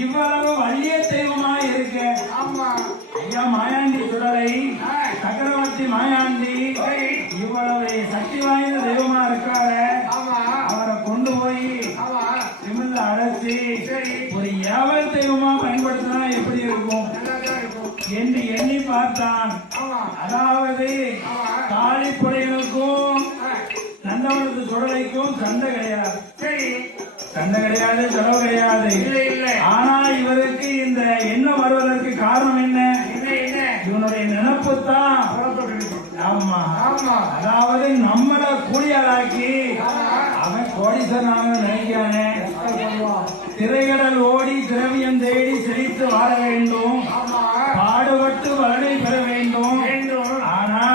இவ்வளவு வலிய தெய்வமா இருக்க ஐயா மாயாண்டி சுடலை சக்கரவர்த்தி மாயாண்டி இவ்வளவு சக்தி வாய்ந்த தெய்வமா இருக்காரு. அவரை கொண்டு போய் விமல்ல அடைச்சி ஒரு ஏவல் தெய்வமா பயன்படுத்தினா எப்படி இருக்கும் என்று எண்ணி பார்த்தான். அதாவது தாலிப்புடைகளுக்கும் நந்தவனத்து சுடலைக்கும் சண்டை கிடையாது, சண்டை கிடையாது, செலவு கிடையாது. ஆனா இவருக்கு இந்த எண்ணம் வருவதற்கு காரணம் என்ன? இவனுடைய நினைப்பு தான். ஆமா, அதாவது நம்மள கூலியாளாக்கி அவன் கோடீஸ்வரனாக நினைக்கானே. திரைகடல் ஓடி திரவியம் தேடி செழித்து வாழ வேண்டும், பாடுபட்டு வளரை பெற வேண்டும். ஆனா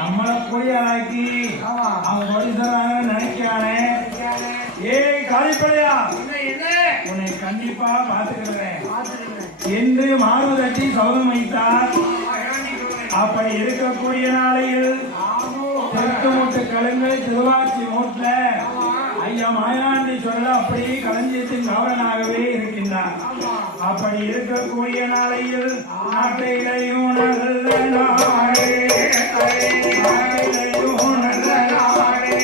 நம்மள கூலியாளாக்கி அவன் கோடீஸ்வரனாக நினைக்கானே. ஏய் காளிப்படையா, உன்னை கண்டிப்பா பாத்துக்கிறேன் என்று மார்பு தட்டி சௌதம் வைத்தார். அப்படி இருக்கக்கூடிய நாளையில் தெற்கு மூட்டு கழுங்கு திருவாச்சி மூட்டுல ஐயா மாயாண்டி சொல்ல அப்படி களஞ்சியத்தின் காவலனாகவே இருக்கின்றார். அப்படி இருக்கக்கூடிய நாளையில் நாட்டையிலையும் நல்ல நாடே, நாட்டையிலையும் நல்ல நாடே,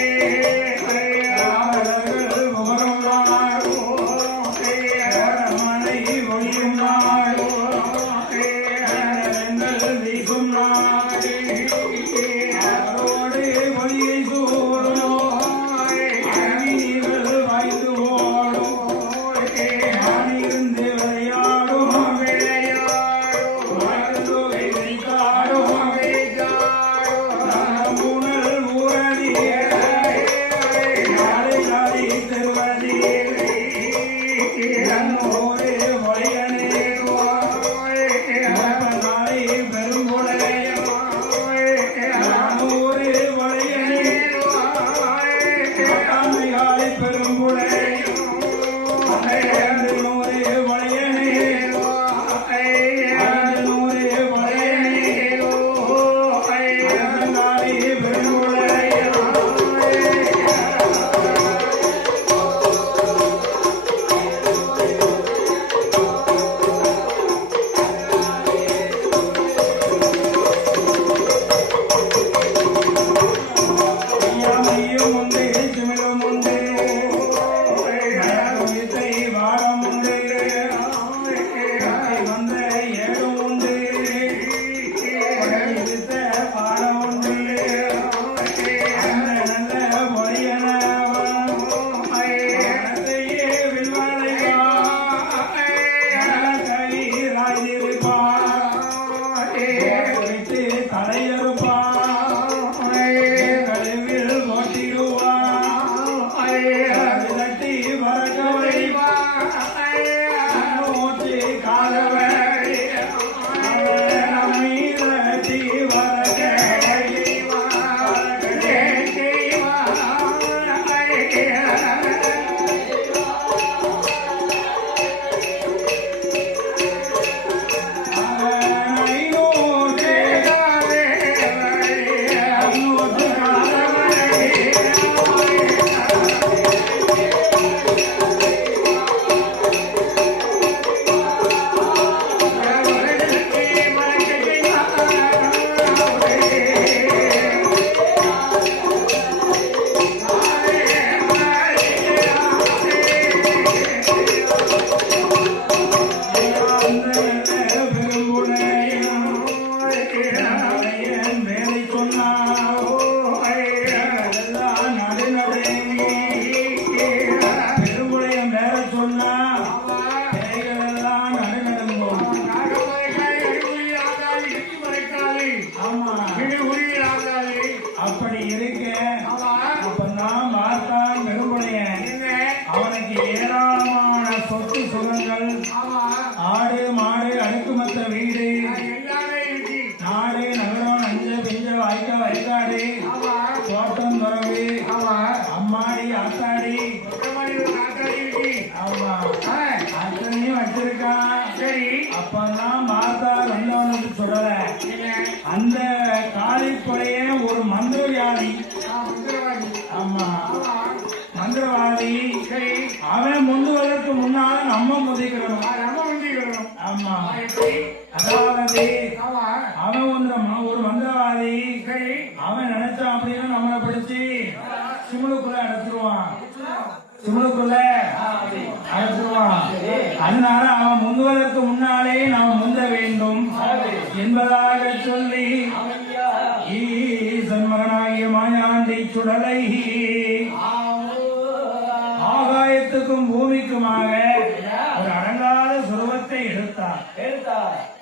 அப்படி இருக்க அப்பந்தான் பார்த்தான் பெருங்குடையன். அவனுக்கு ஏராளமான சொத்து சுகங்கள், ஆடு மாடு அடுக்குமத்த வீடு, நாடு நகரம் நஞ்ச பிஞ்ச வாய்க்கா வயக்காடு, தோட்டம் துறவு, அம்மாடி ஆத்தாடி, ஆமா அத்தனையும் வச்சிருக்கான். சரி அப்பதான் பார்த்தா வந்தவனுக்கு சொல்லல, அந்த காளிப்படைய ஒரு மந்திரவாதி. ஆமா மந்திரவாதி. அவன் முந்துவதற்கு முன்னால நம்ம முதிக்கணும். ஆமா அதாவது அவன் ஒரு மந்திரவாதி. அவன் நினைச்சான் அப்படின்னா நம்மளை பிடிச்சு சிமுலுக்குள்ள அடைச்சிருவான். சிமுலுக்குள்ள அடைச்சிருவான். அதனால அவன் முந்துவதற்கு முன்னாலே நாம் முந்த வேண்டும் என்பதாக சொல்லி ஈசன் மகனாகிய மாயாண்டி சுடலை ஆகாயத்துக்கும் பூமிக்குமாக ஒரு அடங்காத சுரூபத்தை எடுத்தார்.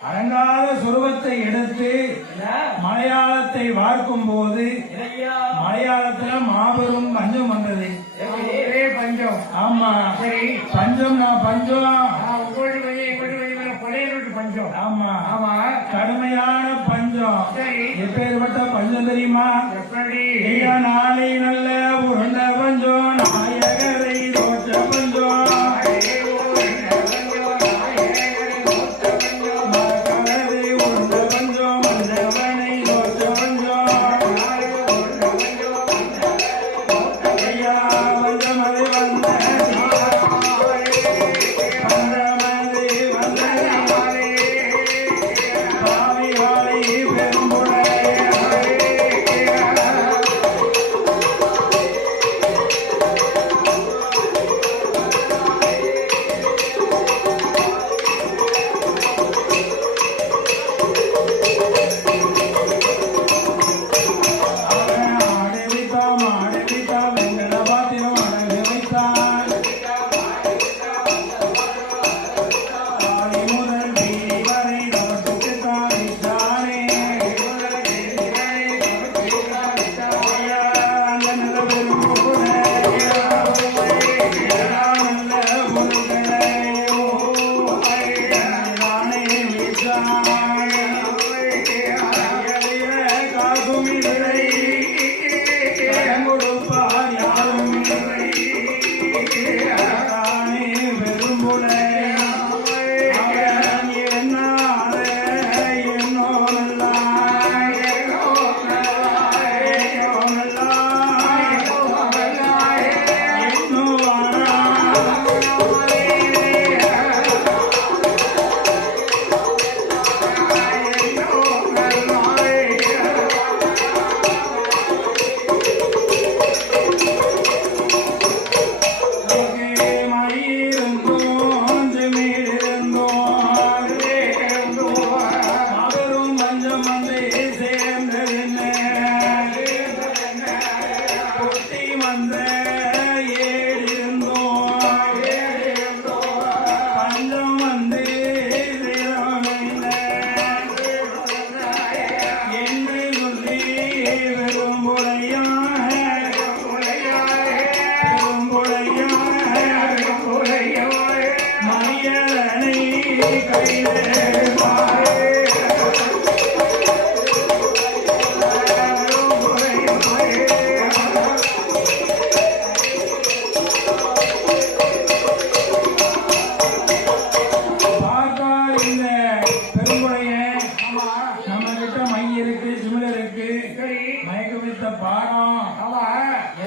அடங்காத சுரூபத்தை எடுத்து மலையாளத்தை பார்க்கும் போது மலையாளத்துல மாபெரும் பஞ்சம் வந்தது. பஞ்சம். ஆமா சரி பஞ்சம். நான் பஞ்சம். பஞ்சம். ஆமா ஆமா கடுமையான பஞ்சம். எப்பேற்பட்ட பஞ்சம் தெரியுமா? எப்படி? நாளை நல்ல உருண்ட பஞ்சம், நாயகரை தோற்ற பஞ்சம்,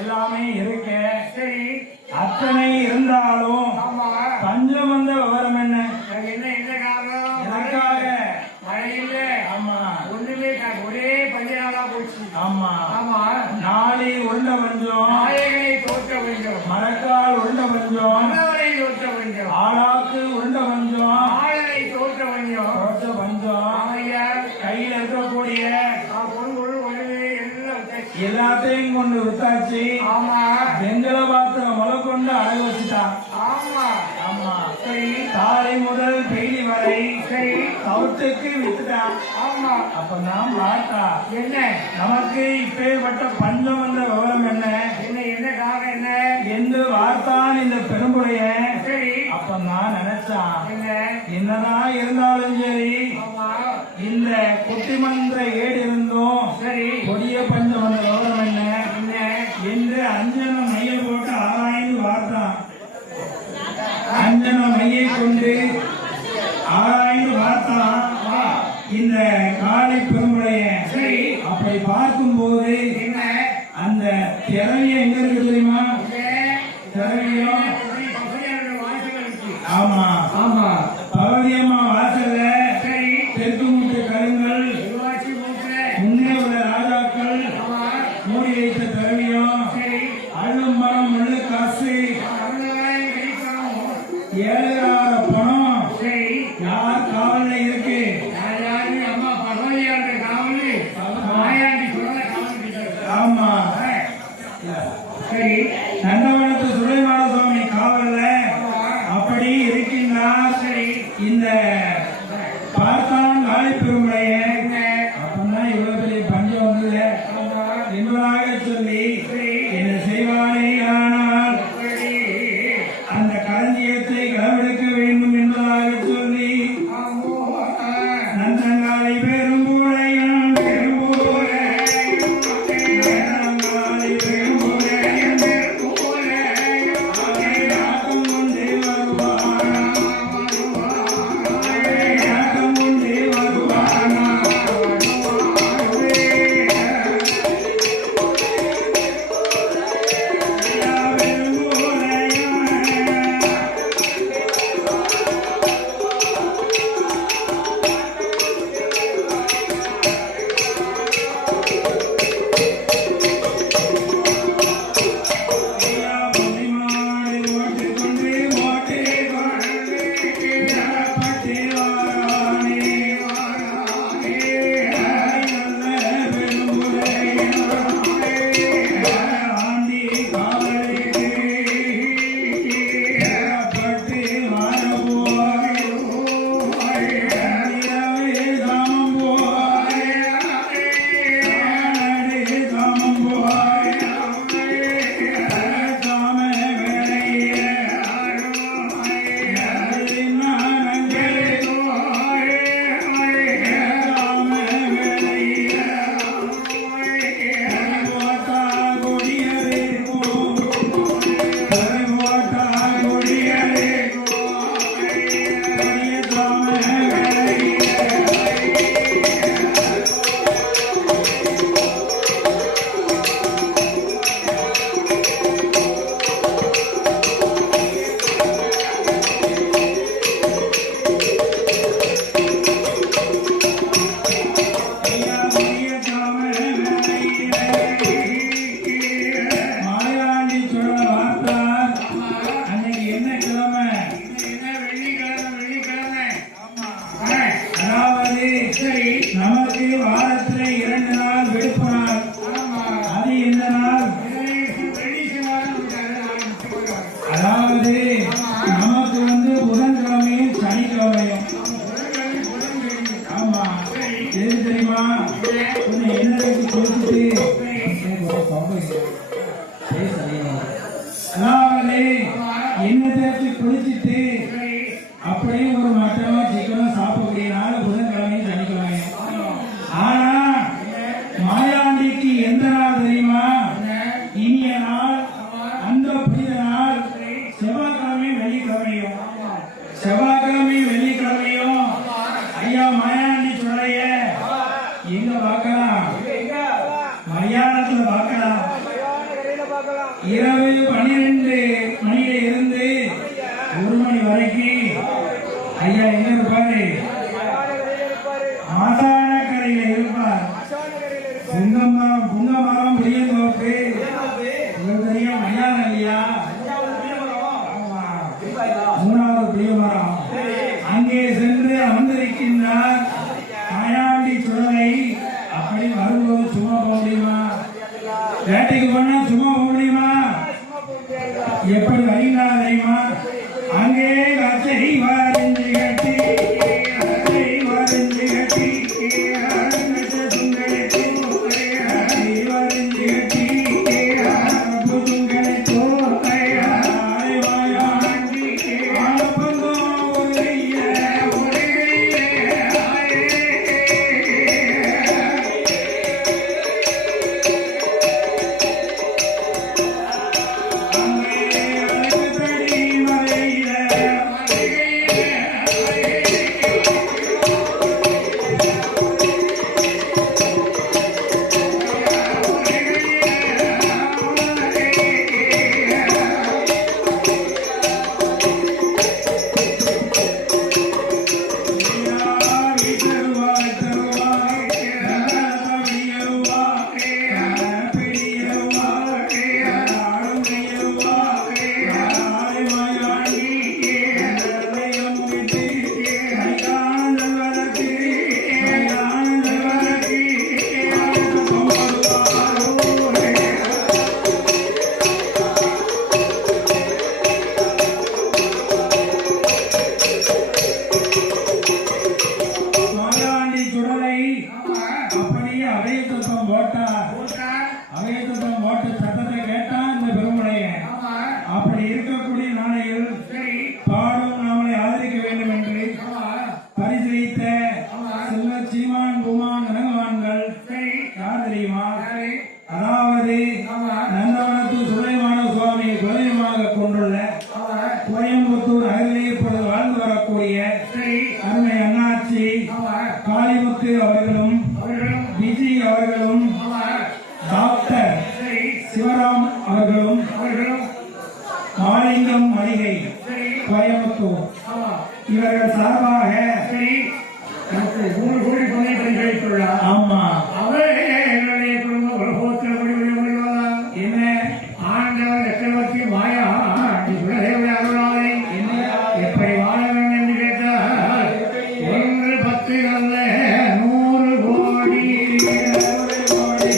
எல்லாமே இருக்கு. சரி அத்தனை இருந்தாலும் பஞ்சம் வந்த விவரம் என்ன? என்ன என்ன காரணம்? எனக்காக மழை இல்லை. ஆமா ஒண்ணுமே ஒரே பஞ்சனாலா போச்சு. ஆமா ஆமா நாளை உருண்ட பஞ்சம், நாயகனை தோற்ற பஞ்சம், மரக்கால் உருண்ட பஞ்சம், மன்னவனை தோற்ற பஞ்சம், ஆளாக்கு உருண்ட பஞ்சம், ஆளனை தோற்ற பஞ்சம், தோற்ற பஞ்சம். ஐயா கையில் இருக்கக்கூடிய எல்லாத்தையும் கொண்டு வித்தாச்சு. ஆமா வெங்கல பாத்திரம் முளை கொண்டு அடகு வச்சுட்டான். ஆமா ஆமா காலை முதல் பெய்தி வரை சவுத்துக்கு வித்துட்டான். ஆமா. அப்ப நாம் பார்த்தா என்ன நமக்கு இப்பேற்பட்ட பஞ்சம் வந்த விவரம் என்ன என்ன காரணம் என்ன என்று வார்த்தான் இந்த பெரும்புடைய. சரி. அப்ப நான் நினைச்சான் என்ன என்னதான் இருந்தாலும் சரி ஆமா இந்த குட்டிமன்ற ஏடு இருந்தும் சரி கொடிய பஞ்சம் வந்த விவரம் என்ன என்று அஞ்சனம் மையம் போட்டு ஆராய்ந்து பார்த்தான். அஞ்சனம் மையை கொண்டு ஆராய்ந்து பார்த்தான் இந்த காலை பெருமுடைய. சரி. அப்படி பார்க்கும் போது என்ன அந்த திறமைய எங்க இருக்கு தெரியுமா? திறமையும் ஆமா ஆமா பகவதியம்மா வாசல்ல சரி தெற்கு மூட்டை கருங்கள் உருவாச்சி மூட்டை முன்னே உள்ள ராஜாக்கள் ஆமா மூடி வைத்த திறமையும் சரி அள்ளும் மரம் முள்ளு காசு அவ்வளவுதான் கழிப்பாங்க. 7,000 பணம் சரி யார் காவல்ல இருக்கு? யாரு அம்மா பகவதியாருடைய காவலி மாயாண்டி சொல்ற காவல். ஆமா சரி நந்தவனத்து சுலைமான சுவாமி காவல்ல அப்படி இருக்கின்றார். சரி இந்த பார்த்தான் காலை பெருமுடைய. அப்பதான் இவ்வளவு பெரிய பஞ்சம் வந்தது என்பதாக சொல்லி என்ன செய்வானே ஆனால் அந்த களஞ்சியத்தை களவெடுக்க வேண்டும் என்பதாக சொல்லி நந்தங்காலை பெரும்புழையும் பெரும்புழையும் நந்தங்காலை பெரும்புழையும் ஆக்கம் கொண்டு வருவான் ஆக்கம் கொண்டு வருவான் நமக்கு வாரத்திலே 2 நாள் விடுப்பு நாள். அது எந்த நாள்? அதாவது நமக்கு புதன்கிழமையும் சனிக்கிழமையும். ஆமா எது தெரியுமா? என்ன கொடுத்துட்டு அதாவது என்ன தேர்ச்சி குளிச்சுட்டு அப்படியே ஒரு மட்டனோ சிக்கனோ சாப்பிடக்கூடிய நாள் புதன்கிழமையும் சனிக்கிழமையும். ஆனா மாயாண்டிக்கு எந்த நாள் தெரியுமா? இனிய நாள், அந்த புனித நாள் செவ்வாய்க்கிழமையும் வெள்ளிக்கிழமையும். செவ்வாய்க்கிழமையும் வெள்ளிக்கிழமையும் ஐயா மாயாண்டி சொல்லைய எங்க பார்க்கலாம்? மயானத்துல பார்க்கலாம். இரவு 12 மணியில இருந்து 1 மணி வரைக்கும் ஐயா எங்க இருப்பாரு? மாசான கரையில இருப்பார். புங்கமரம் புளியந்தோப்பு தெரியும் மயானம் இல்லையா? ஆமா 3வது புளியமரம். அங்கே சென்று அமர்ந்திருக்கின்றார் மாயாண்டி சுடலை. அப்படி வரும்போது சும்மா போக முடியுமா? வேட்டைக்கு போனா சும்மா போக முடியுமா? எப்படி வரீங்களா தெரியுமா? அங்கே கச்சை வாரிஞ்சு கட்டி கச்சை வாரிஞ்சு கட்டி சுங்கலை வாரிஞ்சு கட்டி புதுங்கலை அப்படியே அவையத்தம் போட்டார். அவையத்தம் போட்ட சத்தத்தை கேட்டான் இந்த பெருமுனையன். அப்படி இருக்கக்கூடிய நாளையில் பாடும் நம்மளை ஆதரிக்க வேண்டும் என்று பரிசீலித்த செல்வ சீமான் பூமான் இறங்குவான்கள் யார் தெரியுமா? அதாவது நந்தவனத்து சுலைமான சுவாமியை குலதெய்வமாக கொண்டுள்ள கோயம்புத்தூர் அருகிலே இப்பொழுது வாழ்ந்து வரக்கூடிய அருமை அண்ணாச்சி காளிமுத்து அவர்களும் விஜய் அவர்களும் டாக்டர் சிவராம் அவர்களும் மாலிங்கம் மளிகை கோயம்புத்தூர் இவர்கள் சார்பாக ஆமா என்னுடைய குடும்ப பிரபோத்திர என்ன ஆண்டவர் சக்கரவர்த்தி மாயா அருளாவை எப்படி வாழ வேண்டும் என்று கேட்டால் 1 10 அல்ல 100 கோடி 100 கோடி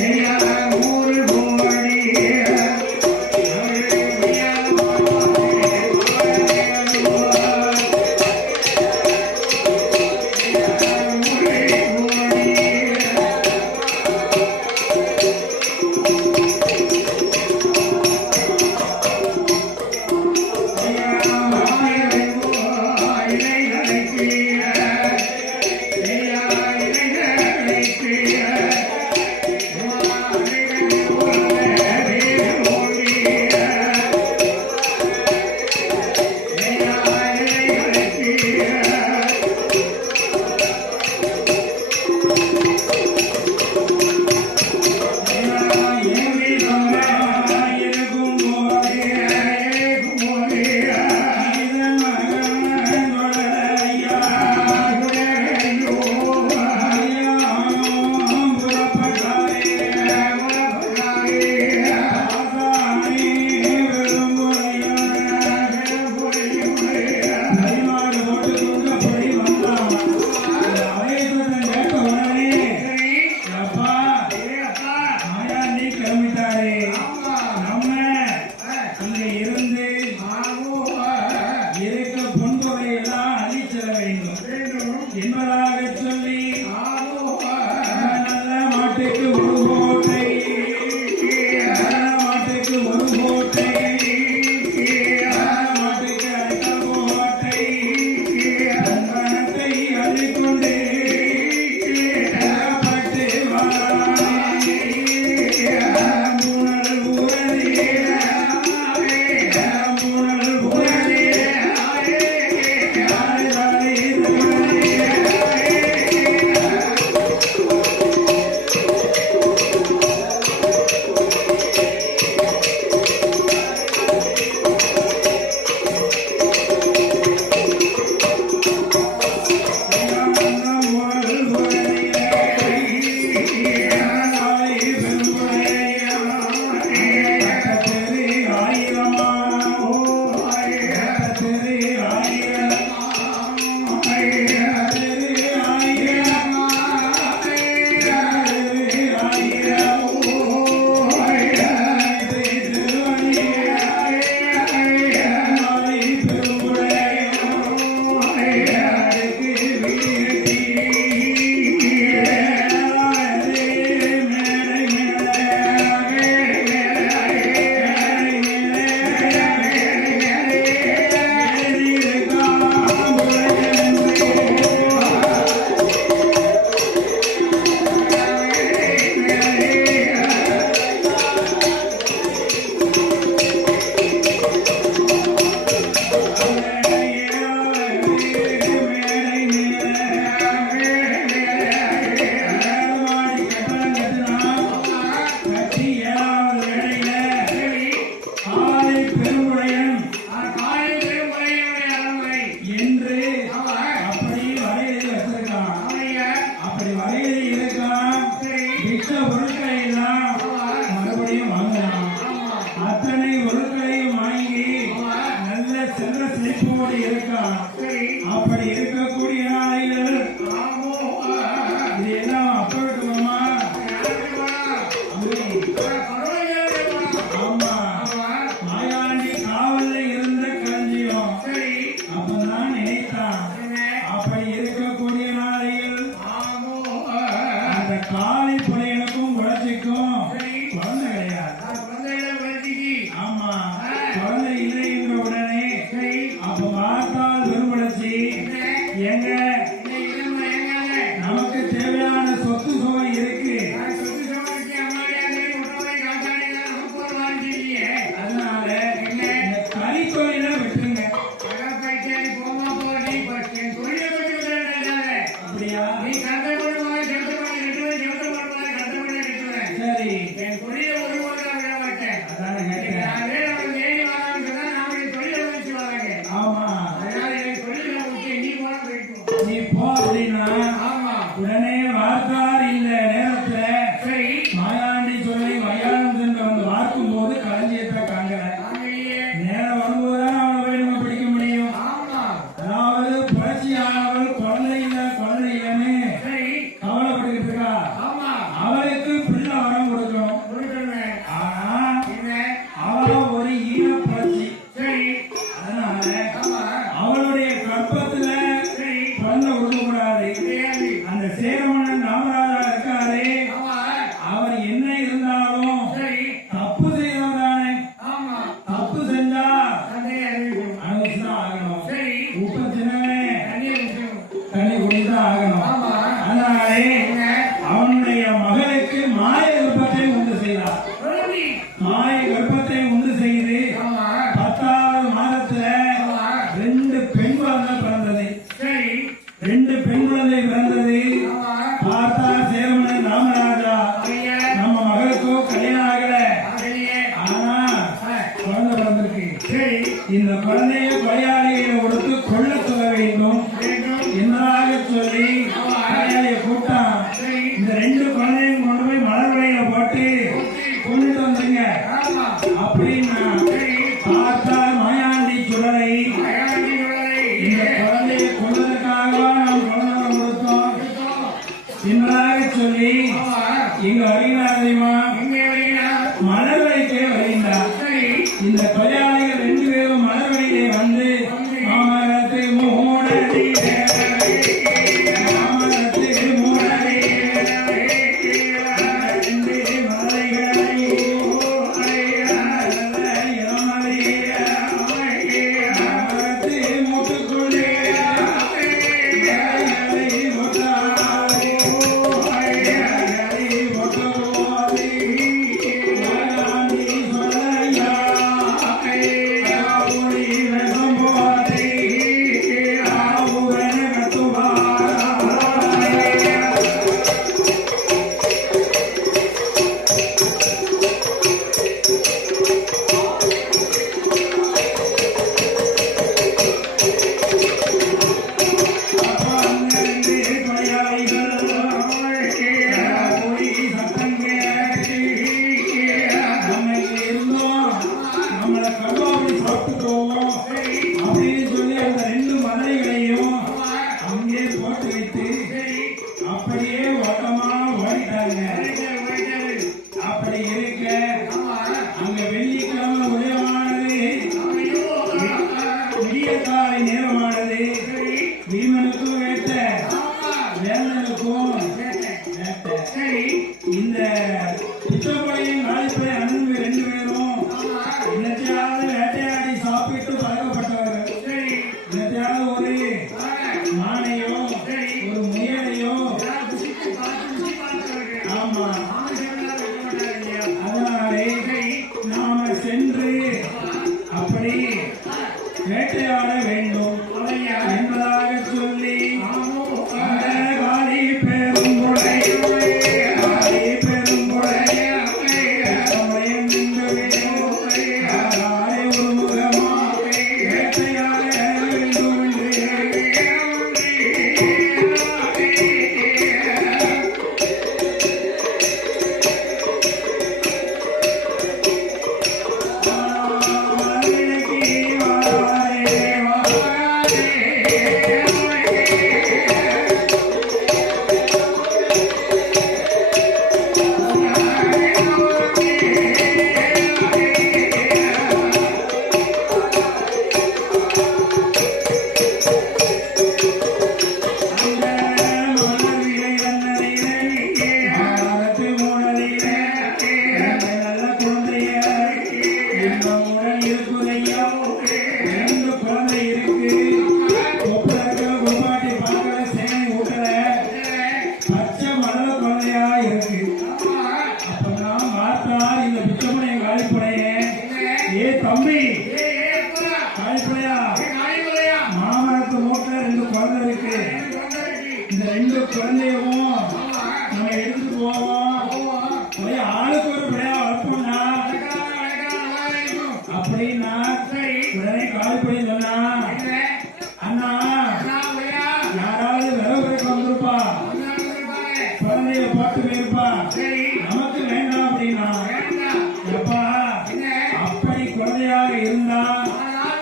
வேளையில சரி காலை பெருமுடையன் காலை பெரும்படையுடைய அரண்மனை என்று ஆமா அப்படி வரையறை வச்சிருக்கான். ஆமையா அப்படி வரையறை இருக்கான். சரி மிச்ச பொருட்களை எல்லாம் மறுபடியும் வாங்கலாம். ஆமா அத்தனை பொருட்களையும் வாங்கி ஆமா நல்ல செல்வ செழிப்போடு இருக்கான். சரி அப்படி இருக்கக்கூடிய நாளைகள் ஆமோ இது எல்லாம் அப்பழுக்குமா? யாருக்கு வேணும் கடவுளுக்கு வேணும் ஆமா, ஆமா மாயாண்டி காவல்ல இருந்த களஞ்சியம். சரி அப்பதான் நினைத்தான். என்ன அப்படி இருக்கக்கூடிய நாளையில் ஆமோ அந்த காளி புலையனுக்கும் குளச்சிக்கும் சரி குழந்தை கிடையாது. குழந்தைகளை வளர்த்திக்கு ஆமா, குழந்தை இல்லை என்ற உடனே சரி அப்ப பார்த்தால் பெருமுடச்சி எங்க என்ன எங்காங்க நமக்கு தேவையான சொத்து சுகம் இருக்கு. சொத்து சோழருக்கு அம்மாடியாரு உடவை காத்தாடியா நமக்கு ஒரு வாழ்க்கையே அதனால இந்த கறித்தொழில விட்டுருங்க. அகப்பைக்காரி போமா போறி என் தொழிலை பற்றி விளையாடாத அப்படியா? நீ கதை போடுவாங்க செலுத்த பண்ணி கட்டுவேன் செலுத்த போடுவாங்க கதை பண்ணி கட்டுவேன் சரி, என் தொழிலை ஒரு போது விட மாட்டேன் அதான கேட்டேன். அதே நம்ம தேடி வரான்னு சொன்னா நாம என் தொழிலை வச்சு வராங்க ஆமா, அதனால எனக்கு தொழிலை முக்கியம் நீ போனா போயிட்டோம் நீ போ அப்படின்னா ஆமா உடனே வார்த்தார் இந்த நேரத்துல சரி மாயாண்டி சொல்லி மயானம் சென்று வந்து பார்க்கும் போது களஞ்சியத்தை காண்கிற ஆமையே நேரம் வரும்போதுதான் அவனை போய் நம்ம பிடிக்க முடியும். ஆமா அதாவது புரட்சியானவள் குழந்தை இல்லைன்னு சரி கவலைப்பட்டுக்கிட்டு இருக்கா. ஆமா அவளுக்கு பிள்ளை வரம் கொடுக்கணும். கொடுக்கணும் ஆனா என்ன அவ ஒரு ஈன புரட்சி. சரி அதனால ஆமா அவளுடைய கற்பத்துல சரி குழந்தை கொடுக்கக்கூடாது. கிடையாது அந்த சேரமன்னன் ராமராஜா இருக்காரு, ஆமா அவர் என்ன இருந்தாலும் சரி தப்பு செய்யறதானே. ஆமா தப்பு செஞ்சா தந்தையை அறிவிக்கணும் அனுபவிச்சுதான் ஆகணும். சரி உப்பு சின்னவே தண்ணியை விஷயம் தண்ணி குடிதான் ஆகணும். ஆமா அதனாலே என்ன அவனுடைய மகளுக்கு மாய கர்ப்பத்தை உண்டு செய்தார். சொல்லி மாய கர்ப்பத்தை உண்டு செய்து ஆமா 10வது மாதத்துல ஆமா 2 பெண் குழந்தை பிறந்தது. சரி 2 பெண் குழந்தை பிறந்தது. ஆமா பார்த்தா சேரமன்னன் ராமராஜா ஐயா நம்ம மகளுக்கோ கல்யாணம் ஆகல. ஆகலையே ஆனா குழந்தை பிறந்திருக்கு. சரி இந்த குழந்தைய கொலையாளிகளை கொடுத்து கொல்ல சொல்ல வேண்டும் வேண்டும் என்றாக சொல்லி கொலையாளியை கூட்டான். சரி இந்த 2 குழந்தையும் கொண்டு போய் மலர் வலையில போட்டு கொண்டுட்டு வந்துங்க ஆமா அப்படின்னா சரி பார்த்தா மாயாண்டி சுடலை அயாண்டி உள்ளதை இந்த குழந்தையை கொண்டதற்காகவா நாம் குழந்தை கொடுத்தோம் என்றாக சொல்லி ஆமா இங்க வருகிறார் தெரியுமா? இங்கே வருகிறார் மலர் வலைக்கே வருகின்றார். சரி இந்த கொலையாளிகள் 2 பேரும் மலர் வழியிலே வந்து மாமரத்து மூடடி மாமரத்து மூடடி 2 மலைகளை மாமரத்து மூட்டுக்குள்ளே மொட்டை காளிப்புலையே ஏ தம்பி காளிப்புலையா மாமரத்து மூட்டை 2 குழந்தை இருக்கு. இந்த 2 குழந்தையவும் நம்ம எடுத்துட்டு போவோம். போய் ஆளுக்கு ஒரு பிள்ளையா வளர்ப்போம்னா அப்படின்னா உடனே காளிப்புலை சொன்னா அண்ணா யாராவது விறகு வந்திருப்பா குழந்தைய போட்டு போயிருப்பா நமக்கு வேண்டாம் அப்படின்னா எப்பா அப்படி குழந்தையாக இருந்தா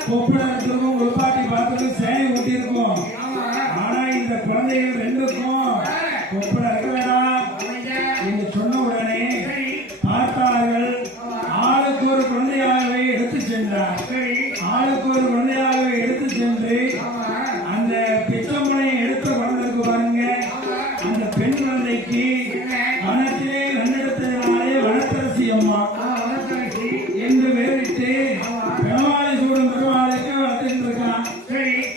கொப்பளத்துக்கும் உள்பாட்டி பார்த்துக்கும் சேனை ஊட்டி இருக்கும். ஆனா இந்த குழந்தைகள் 2க்கும் கொப்பள இருக்க வேண்டாம் என்று சொன்ன உடனே பார்த்தார்கள். ஆளுக்கு ஒரு குழந்தையாகவே எடுத்து சென்றார். ஆளுக்கு ஒரு குழந்தையாகவே எடுத்து சென்று அந்த பிச்சம்பளையை எடுத்த குழந்தைக்கு பாருங்க, அந்த பெண் குழந்தைக்கு வனத்திலே கண்டெடுத்ததினாலே வனத்தரசி அம்மா என்று பெயரிட்டு பெருமாளை சூடும் பெருமாளுக்கு வளர்த்துட்டு இருக்கான்.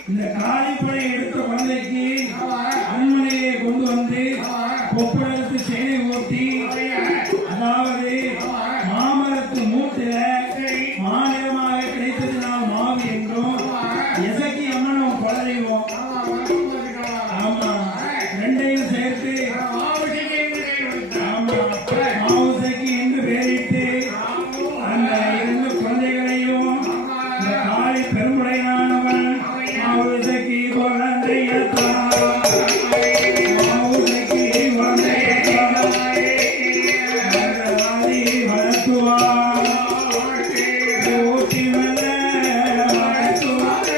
இந்த காளிப்படை எடுத்த குழந்தைக்கு அரண்மனையை கொண்டு வந்து கொப்பளத்து சேனை ஓட்டி, அதாவது மாமரத்து மூட்டில மாநிலமாக கிடைத்ததினால் மாவு என்றும் எசக்கி அம்மனும் குலதெய்வம் ஆமா 2ஐயும் சேர்த்து ஆமா மாவுசக்கி என்று பெயரிட்டு அந்த 2 குழந்தைகளையும் இந்த காளி பெருமுடையானவன் மாவுசக்கி குழந்தையத்தான் மாவுசக்கி குழந்தையத்தான் வளர்த்துவார் ஊட்டி மேல வளர்த்துவார்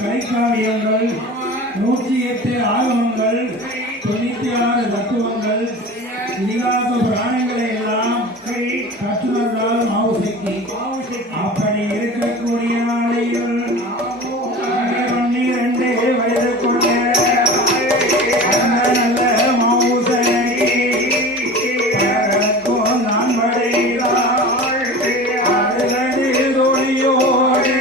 கலைக்காவியங்கள் 108 ஆகமங்கள் 96 தத்துவங்கள் இதிகாச புராணங்களை எல்லாம் கற்றுவந்தால் மாவுசக்தி. அப்படி இருக்கக்கூடிய நாளையில் 12 வயது கொண்ட அந்த நல்ல மாவுசக்தி நான் படைத்தாள் அருகது தோழியோடு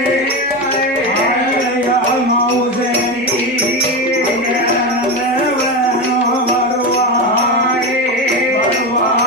வருவாய்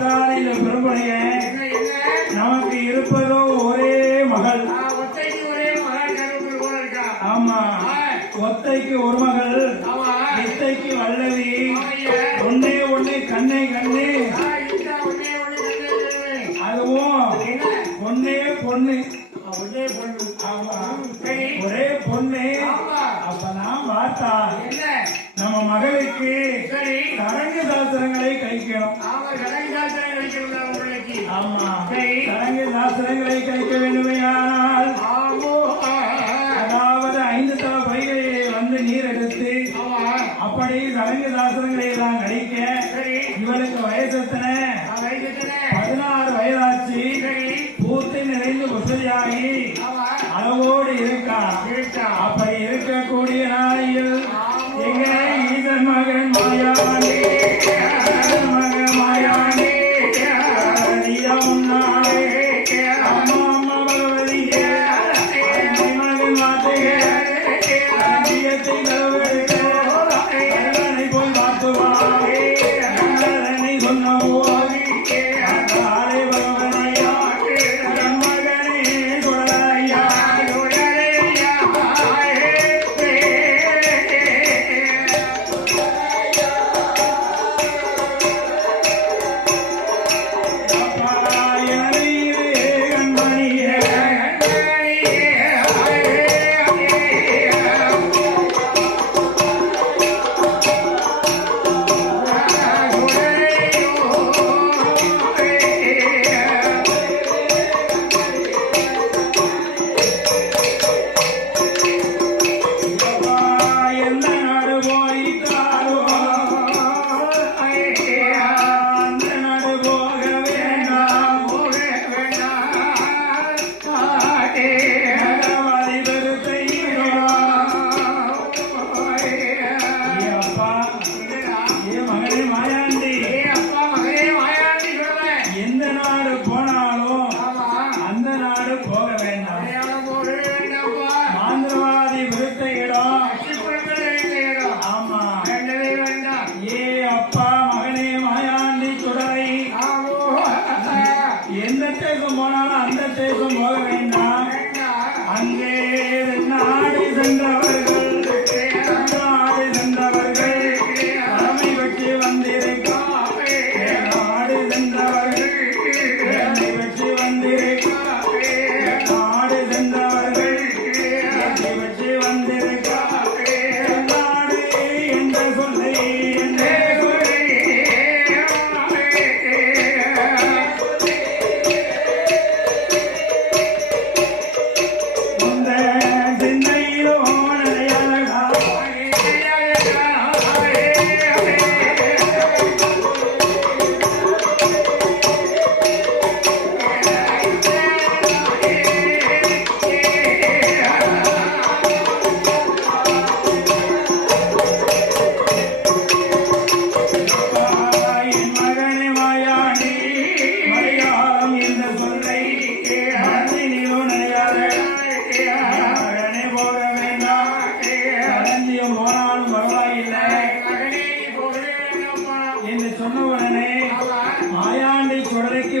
பார்த்தால் இந்த பெரும்புடைய என்ன என்ன நமக்கு இருப்பதோ ஒரே மகள். ஒத்தைக்கு ஒரே மகன் கருப்பு போல இருக்கா. ஆமா, ஒத்தைக்கு ஒரு மகள், ஆமா எத்தைக்கு வல்லவி, ஆமையா. ஒன்னே ஒண்ணு கண்ணை கண்ணு, இந்த ஒன்னே ஒண்ணு கண்ணே அதுவும் என்ன ஒன்னே பொண்ணு. ஒன்னே பொண்ணு. ஆமா, சரி ஒரே பொண்ணு. ஆமா அப்ப நான் பார்த்தா என்ன நம்ம மகளுக்கு சரி சடங்கு சாஸ்திரங்களை கைக்கணும். ஆமா சடங்கு சாஸ்திரம் வைக்கிறோம்ல உங்களுக்கு. ஆமா, சரி சடங்கு சாஸ்திரங்களை கைக்க வேண்டுமையானால் ஆமோ அதாவது 5 தல பைகளிலே வந்து நீர் எடுத்து ஆமா அப்படி சடங்கு சாஸ்திரங்களை எல்லாம் கழிக்க சரி இவளுக்கு வயசத்தனை வைக்கிறேன். 16 வயதாச்சு. சரி பூத்து நிறைந்து வசதியாகி ஆமா அளவோடு இருக்கா. இருக்கா. அப்படி இருக்கக்கூடிய நாளையில் எங்க ஈசன் மகன் மாயாண்டி, ஈசன் மகன் மாயாண்டி, நீயா முன்னாலே அம்மா அம்மா பகவதியே, அன்னை மகன் வார்த்தையே, அன்பியத்தை கலவெடுக்க அண்ணனை போய் பார்த்துவா. அண்ணனை சொன்ன போது ஆளை பகவதியா, என் மகனே சொல்லலையா.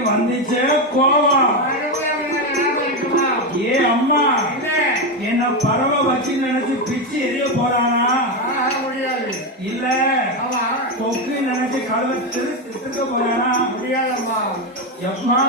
வந்துச்சு கோவம். ஏ அம்மா, என்ன பறவை வச்சு நினைச்சு பிச்சு எரிய போறானா? முடியாது. இல்ல கொக்கு நினைச்சு கழுவ திருக்க போறானா? முடியாதம்மா. எப்பா